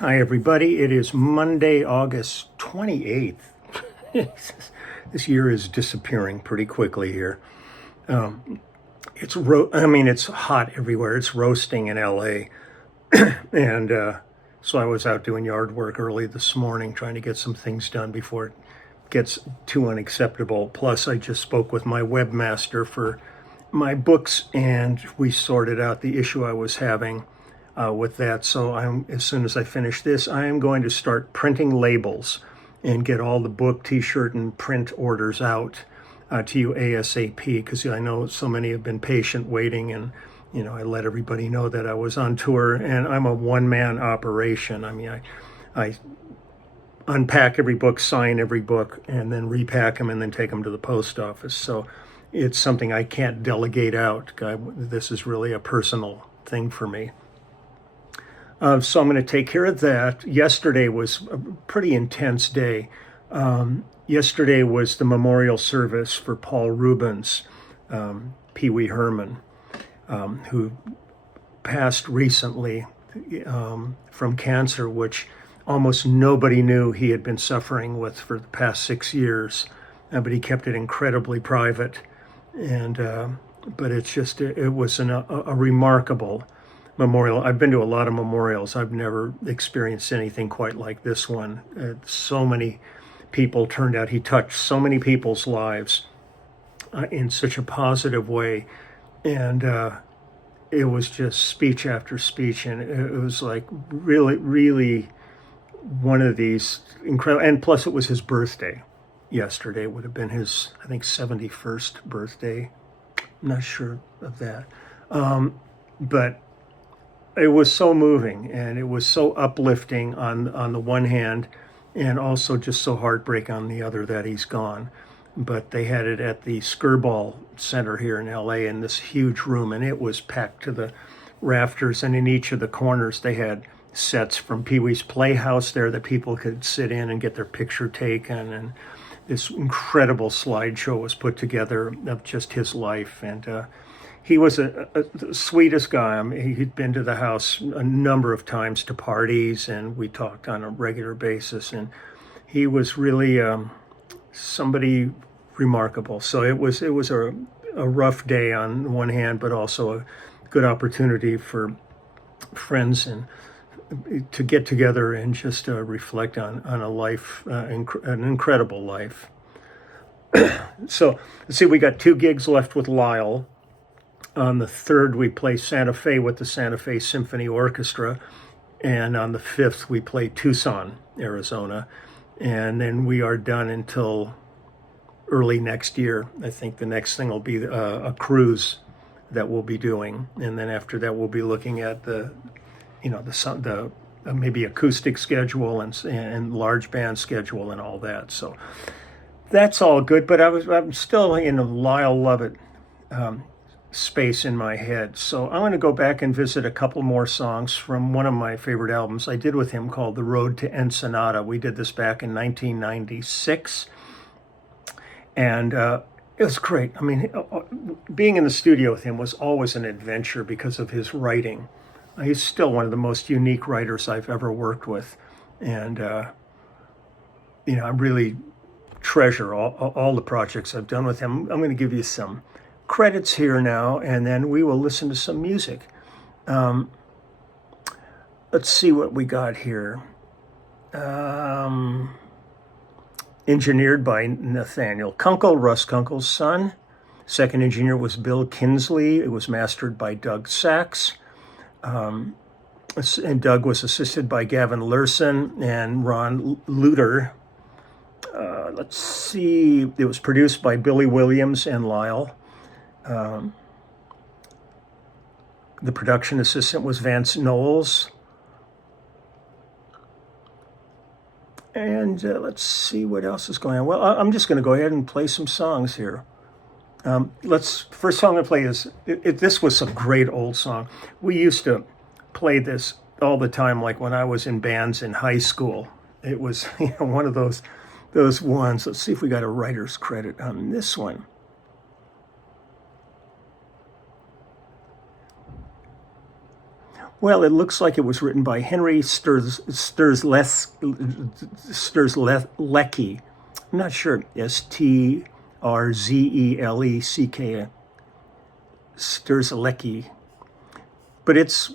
Hi, everybody. It is Monday, August 28th. This year is disappearing pretty quickly here. It's hot everywhere. It's roasting in LA. And so I was out doing yard work early this morning, trying to get some things done before it gets too unacceptable. Plus, I just spoke with my webmaster for my books, and we sorted out the issue I was having with that. So as soon as I finish this, I am going to start printing labels and get all the book, t-shirt, and print orders out to you ASAP, because I know so many have been patient waiting, and I let everybody know that I was on tour, and I'm a one-man operation. I unpack every book, sign every book, and then repack them and then take them to the post office. So it's something I can't delegate out. This is really a personal thing for me. So I'm going to take care of that. Yesterday was a pretty intense day. Yesterday was the memorial service for Paul Reubens, Pee Wee Herman, who passed recently from cancer, which almost nobody knew he had been suffering with for the past 6 years. But he kept it incredibly private. But it was a remarkable memorial. I've been to a lot of memorials. I've never experienced anything quite like this one. So many people turned out. He touched so many people's lives in such a positive way. And it was just speech after speech. And it was like really, really one of these incredible. And plus, it was his birthday yesterday. It would have been his, I think, 71st birthday. I'm not sure of that. But it was so moving, and it was so uplifting on the one hand, and also just so heartbreaking on the other that he's gone. But they had it at the Skirball Center here in LA in this huge room, and it was packed to the rafters. And in each of the corners, they had sets from Pee Wee's Playhouse there that people could sit in and get their picture taken. And this incredible slideshow was put together of just his life. And he was the sweetest guy. He'd been to the house a number of times to parties, and we talked on a regular basis. And he was really somebody remarkable. So it was a rough day on one hand, but also a good opportunity for friends and to get together and just reflect on a life, an incredible life. So let's see, we got 2 gigs left with Lyle. On the 3rd, we play Santa Fe with the Santa Fe Symphony Orchestra. And on the 5th, we play Tucson, Arizona. And then we are done until early next year. I think the next thing will be a cruise that we'll be doing. And then after that, we'll be looking at the maybe acoustic schedule and large band schedule and all that. So that's all good. But I'm still in a Lyle Lovett space in my head. So I'm going to go back and visit a couple more songs from one of my favorite albums I did with him called The Road to Ensenada. We did this back in 1996. And it was great. I mean, being in the studio with him was always an adventure because of his writing. He's still one of the most unique writers I've ever worked with. And, I really treasure all the projects I've done with him. I'm going to give you some credits here now, and then we will listen to some music. Let's see what we got here. Engineered by Nathaniel Kunkel, Russ Kunkel's son. Second engineer was Bill Kinsley. It was mastered by Doug Sachs. And Doug was assisted by Gavin Lurson and Ron Luter. Let's see. It was produced by Billy Williams and Lyle. The production assistant was Vance Knowles. And let's see what else is going on. Well, I'm just going to go ahead and play some songs here. First song I play is, this was some great old song. We used to play this all the time, like when I was in bands in high school. It was one of those ones. Let's see if we got a writer's credit on this one. Well, it looks like it was written by Henry Sturzlecki. I'm not sure. Strzelecki. Sturzlecki. But it's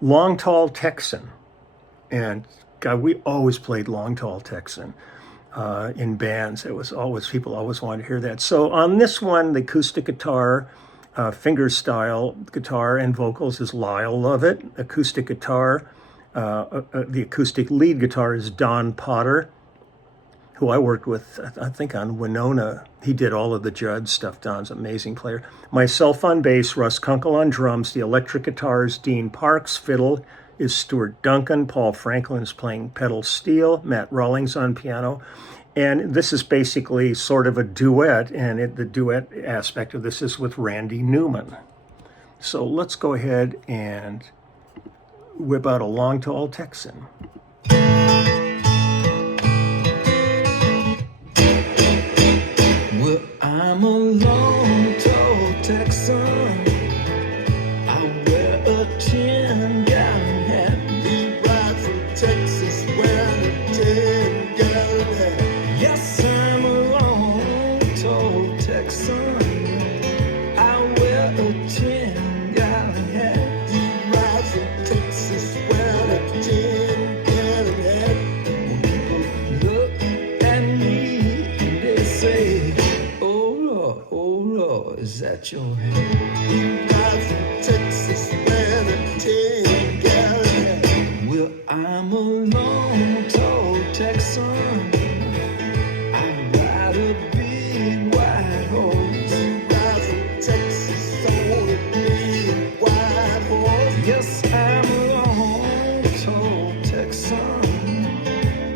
Long Tall Texan. And God, we always played Long Tall Texan in bands. It was always, people always wanted to hear that. So on this one, the acoustic guitar, fingerstyle guitar and vocals is Lyle Lovett. Acoustic guitar, the acoustic lead guitar is Don Potter, who I worked with, I think, on Winona. He did all of the Judd stuff. Don's an amazing player. Myself on bass, Russ Kunkel on drums. The electric guitar is Dean Parks. Fiddle is Stuart Duncan. Paul Franklin is playing pedal steel. Matt Rawlings on piano. And this is basically sort of a duet, and the duet aspect of this is with Randy Newman. So let's go ahead and whip out a Long Tall Texan. Well, I'm a long, tall Texan. I wear a tin-gallon hat. We ride from Texas wearing a tin-gallon hat. Yes, I'm a long, tall Texan. I wear a tin-gallon hat. We ride from Texas wearing a tin-gallon hat. When people look at me and they say, oh Lord, is that your hat? We ride from Texas wearing a tin-gallon hat. Well, I'm a long, tall Texan. I ride a big white horse. We ride from Texas on a big white horse. Yes, I'm a long, tall Texan.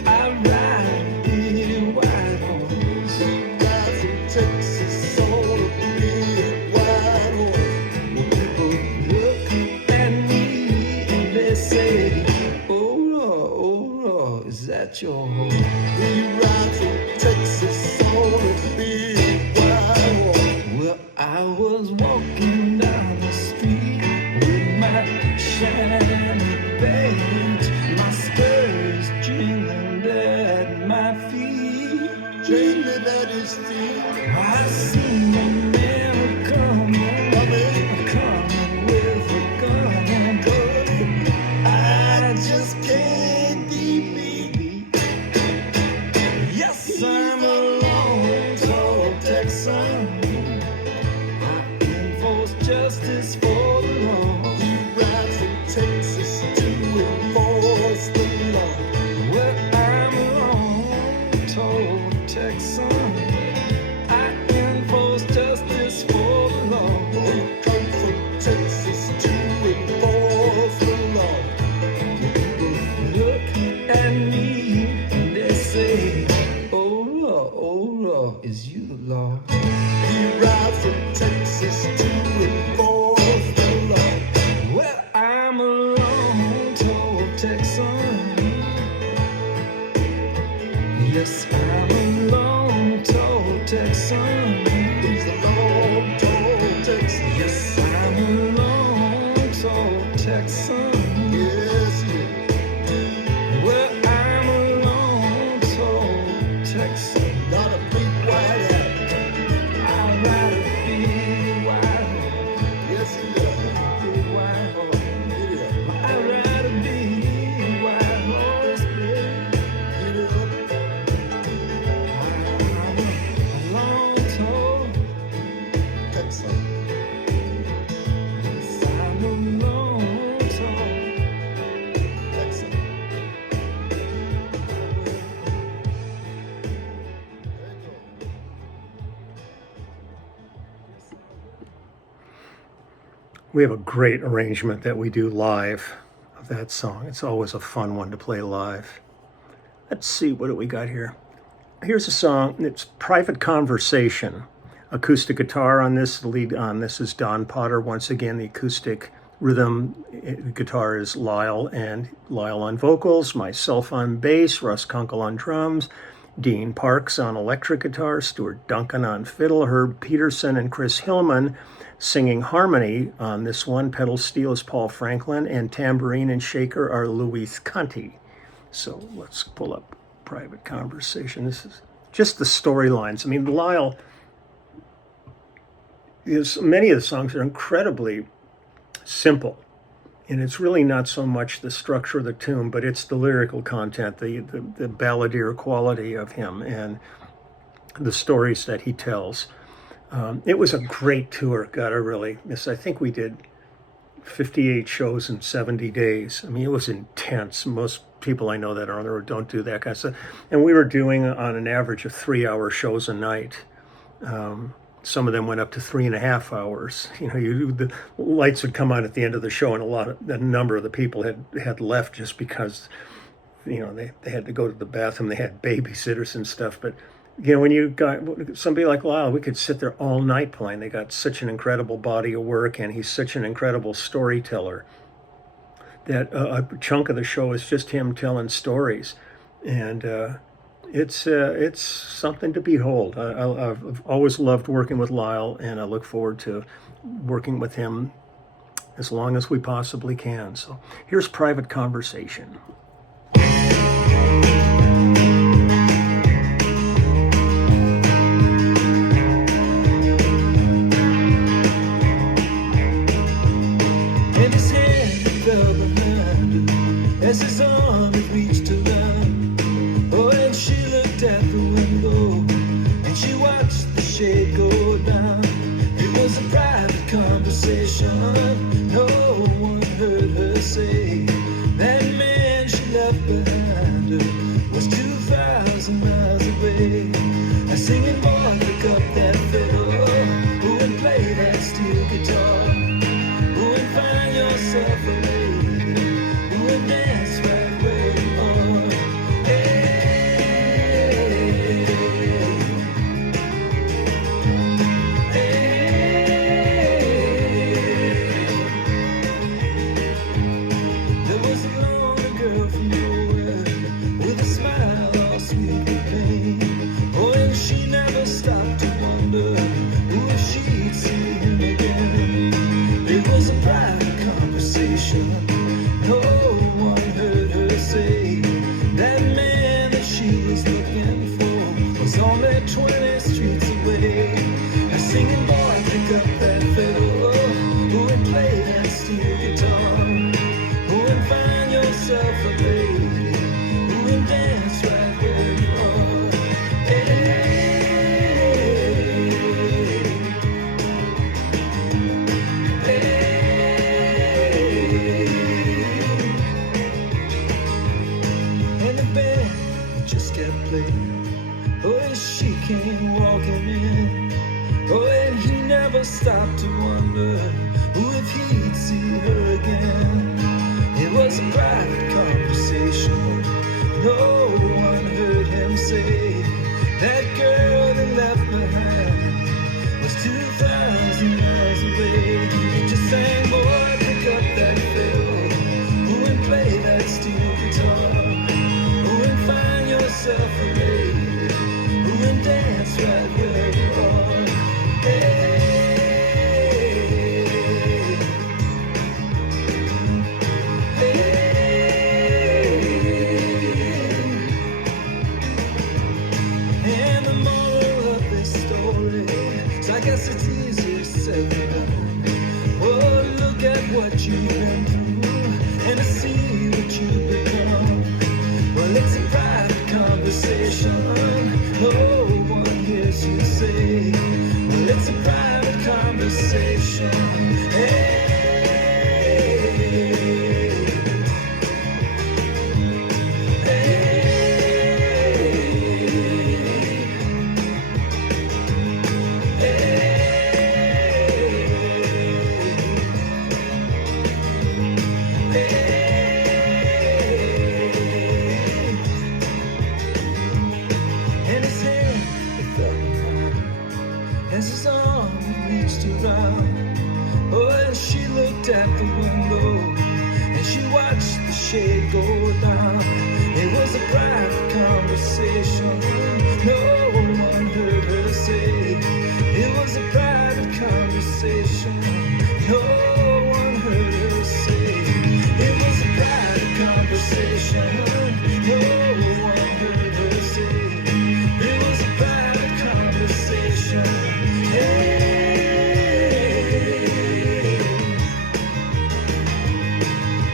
I ride a big white horse. We ride from Texas on a big white horse. When people look at me and they say, oh Lord, is that your horse? We ride from Texas on a big white horse. Well, I was walking down the street with my shiny badge, my spurs jingling at my feet, jingling at his feet. I seen a man coming with a gun. I just can't be me. Yes, I'm a long, tall Texan. I enforce justice for the law. We ride from Texas to enforce the law. Well, I'm a long, tall Texan. I enforce justice for the law. We come from Texas to enforce the law. People look at me and they say, oh Lord, is you the law? We ride from Texas to enforce the law. Well, I'm a long, tall Texan. Yes, I'm a long, tall Texan. He's a long, tall Texan. Yes, I'm a long, tall Texan. Yes, yeah. Well, I'm a long, tall Texan. Not a big white hat. I ride a big white horse. Yes, he does. Big white horse. Yeah. I ride a big white horse, baby. Get up. I'm a long, tall Texan. Yes, I'm a long, tall Texan. We have a great arrangement that we do live of that song. It's always a fun one to play live. Let's see, what do we got here? Here's a song, it's Private Conversation. Acoustic guitar on this, the lead on this is Don Potter. Once again, the acoustic rhythm guitar is Lyle, and Lyle on vocals, myself on bass, Russ Kunkel on drums, Dean Parks on electric guitar, Stuart Duncan on fiddle, Herb Peterson and Chris Hillman Singing harmony on this one, pedal steel, is Paul Franklin, and tambourine and shaker are Luis Conti. So let's pull up Private Conversation. This is just the storylines. I mean, Lyle many of the songs are incredibly simple. And it's really not so much the structure of the tune, but it's the lyrical content, the balladeer quality of him and the stories that he tells. It was a great tour. God, I really miss. I think we did 58 shows in 70 days. I mean, it was intense. Most people I know that are on the road don't do that kind of stuff. And we were doing on an average of 3-hour shows a night. Some of them went up to 3.5 hours. You know, the lights would come on at the end of the show, and a number of the people had left just because, you know, they had to go to the bathroom. They had babysitters and stuff. But, you know, when you got somebody like Lyle, we could sit there all night playing. They got such an incredible body of work, and he's such an incredible storyteller that a chunk of the show is just him telling stories. And it's something to behold. I've always loved working with Lyle, and I look forward to working with him as long as we possibly can. So here's Private Conversation. And his hand fell behind her as his arm had reached her line. Oh, and she looked at the window and she watched the shade go down. It was a private conversation. No one heard her say that man she left behind her was 2,000 miles away. A singing boy, pick up that fiddle, who would play that steel guitar, who would find yourself a lady, who would dance right where you are. Hey, there was a lonely girl from nowhere with a smile all sweet with pain. Oh, and she never stopped to wonder who if she'd see him again. It was a private conversation. No one heard her say that man that she was looking for was only 20 streets away. A singing boy, pick up that fiddle, who would play that steel guitar, who would find yourself a lady, who would dance right where you are. Hey. And the band just kept playing. Oh, and she came walking in. Oh, and he never stopped to wonder who if he'd see her again. It was a private conversation. No one heard him say that girl that left behind was 2,000 miles away. He just sang, boy, pick up that fiddle, who would play that steel guitar, who would find yourself a lady, who would dance right where you are. Hey. And the moral of this story, so I guess it's easier said than done. Oh, look at what you've been through and to see what you've become. Well, it's a private conversation. No one hears you say. Well, it's a private conversation. Hey. And his hand, it fell behind as his arm reached around. Oh, and she looked at the window and she watched the shade go down. It was a private conversation. No one heard her say. It was a private conversation. conversation. No one heard her say it was a bad conversation. Hey,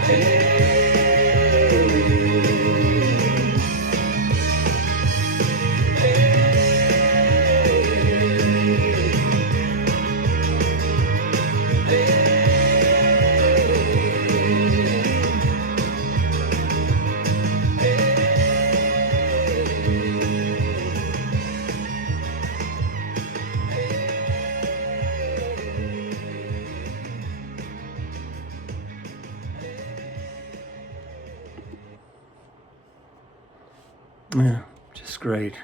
hey. Yeah, just great.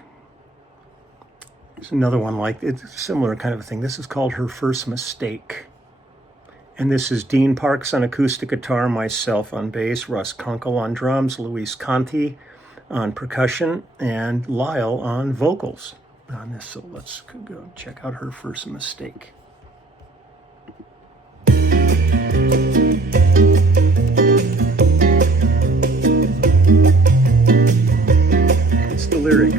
There's another one like it's a similar kind of a thing. This is called Her First Mistake. And this is Dean Parks on acoustic guitar, myself on bass, Russ Kunkel on drums, Luis Conti on percussion, and Lyle on vocals on this. So let's go check out Her First Mistake. It's the lyric.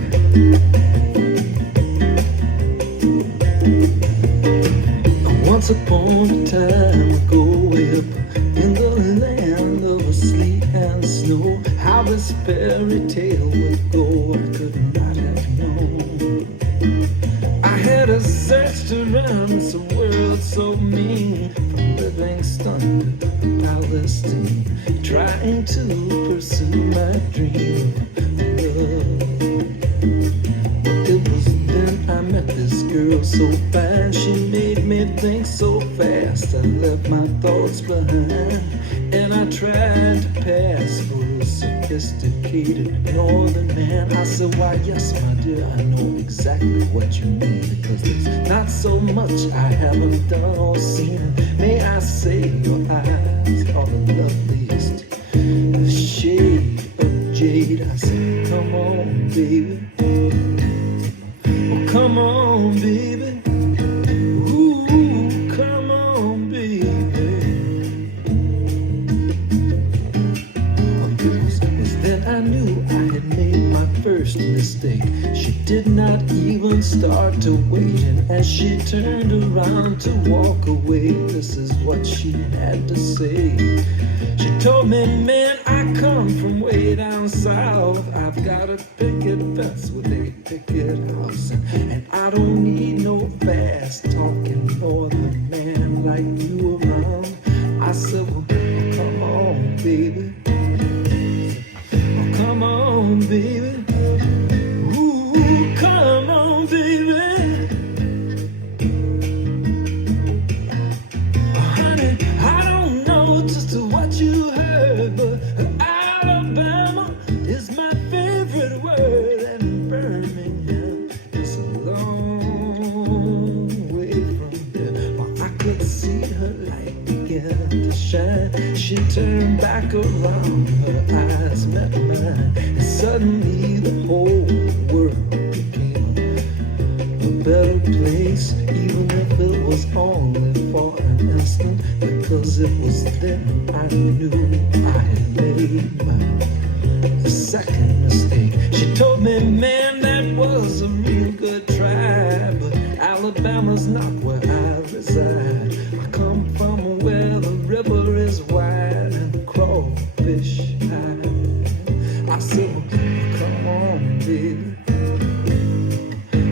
Once upon a time ago, way up in the land of sleet and snow, how this fairy tale would go, I could not have known. I had a search to run some world so mean, from Livingston to Palestine, trying to pursue my dream of love. It was then I met this girl so fine, she made me think so fast. I left my thoughts behind, and I tried to pass for a sophisticated northern man. I said, why yes my dear, I know exactly what you mean, because there's not so much I haven't done or seen. May I say your eyes are the loveliest, the shade of jade. I said, come on baby, oh come on baby, ooh come on baby. It was then I knew I had made my first mistake. She did not even start to wait, and as she turned around to walk away, this is what she had to say. She told me, man, I come from way down south. I've got a picket fence with a picket house, and I don't need no fast talking northern man like you around. I said, well, come on, baby. Oh, come on, baby. Ooh, come on, baby. Honey, I don't know just what you heard, but Alabama is my favorite word, and Birmingham is a long way from here. Well, I could see her light begin to shine. She turned back around, her eyes met mine, and suddenly the whole world became a better place, even if it was only for an instant, because it was then I knew I had made my second mistake. She told me, man, that was a real good try, but Alabama's not where I reside. I come from where the river is wide and the crawfish high. I said, well, come on, baby.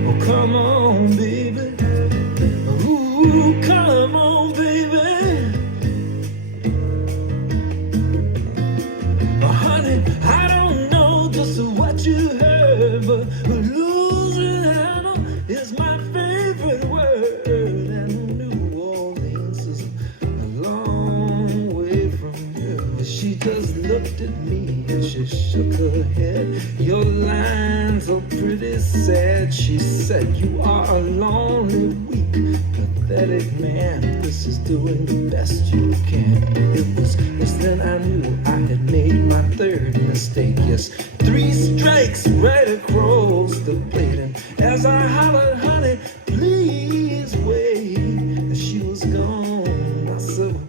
Oh, come on, baby. Ooh, come on, baby. Honey, I don't know just what you heard, but Louisiana is my favorite word, and New Orleans is a long way from here. She just looked at me and she shook her head. Your lines are pretty sad, she said. You are a lonely, weak, pathetic man. This is doing the best you can. It was then I knew I had made my third mistake. Yes, 3 strikes right across the plate, and as I hollered, honey, please wait, and she was gone. I said, oh,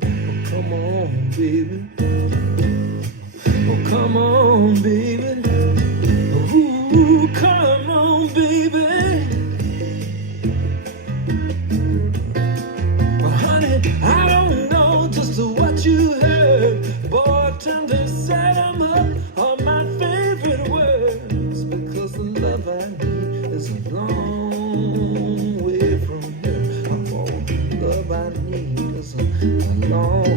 come on, baby. Oh, come on, baby. Ooh, come on, baby. Well, honey, I don't know just what you heard. Bartender said I'm up on my favorite words, because the love I need is a long way from here. Oh, the love I need is a long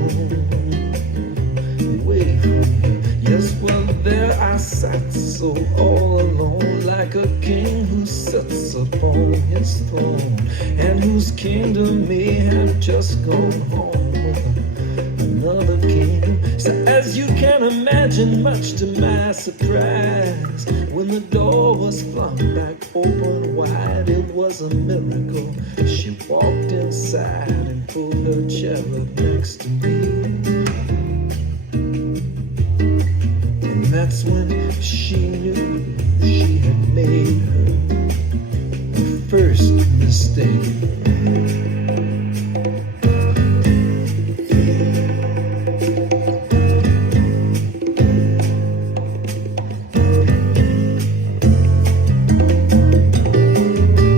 way from here. Yes, well, there I sat so all alone, like a king who sits upon his throne, and whose kingdom may have just gone home with another king. So as you can imagine, much to my surprise, when the door was flung back open wide, it was a miracle. She walked inside and pulled her chair up next to me. And that's when she knew she had made her first mistake.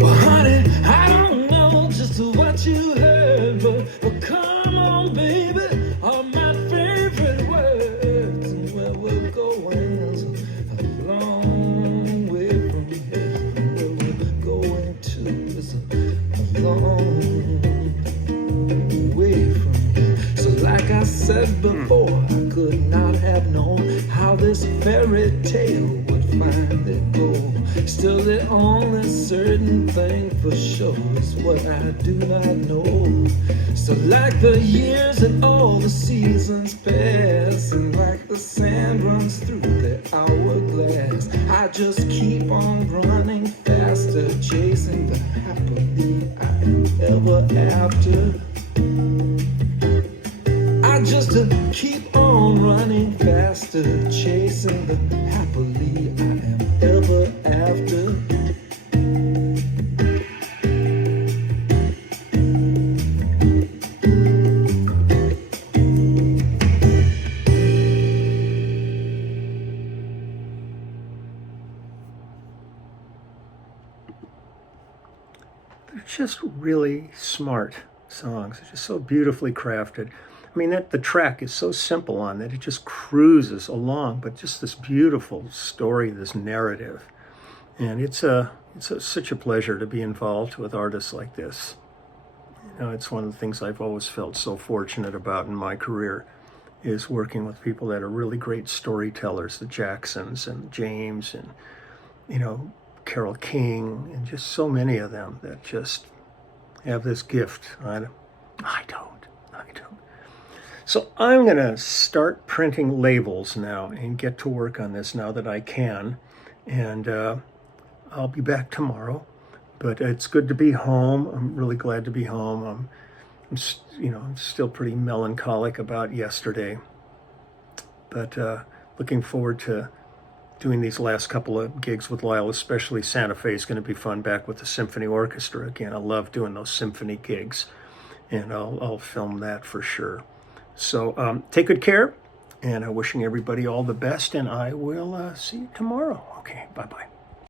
Well, honey, I don't know just what you heard, but come on, baby, are my favorite words. And where we're going is a long way from here. And where we're going to is a long way from here. So like I said before, I could not have known how this fairy tale would finally go. Still, the only certain thing for sure is what I do not know. So like the years and all the seasons pass, and like the sand runs through the hourglass, I just keep on running faster, chasing the happily I am ever after. I just keep on running faster, chasing the happily I am ever after. They're just really smart songs. They're just so beautifully crafted. I mean, the track is so simple on that it just cruises along, but just this beautiful story, this narrative. And it's such a pleasure to be involved with artists like this. You know, it's one of the things I've always felt so fortunate about in my career, is working with people that are really great storytellers, the Jacksons and James and, you know, Carole King, and just so many of them that just have this gift. I don't. So I'm going to start printing labels now and get to work on this now that I can. And I'll be back tomorrow. But it's good to be home. I'm really glad to be home. I'm still pretty melancholic about yesterday. But looking forward to doing these last couple of gigs with Lyle, especially Santa Fe is going to be fun, back with the symphony orchestra again. I love doing those symphony gigs, and I'll film that for sure. So take good care, and I'm wishing everybody all the best, and I will see you tomorrow. Okay, bye-bye.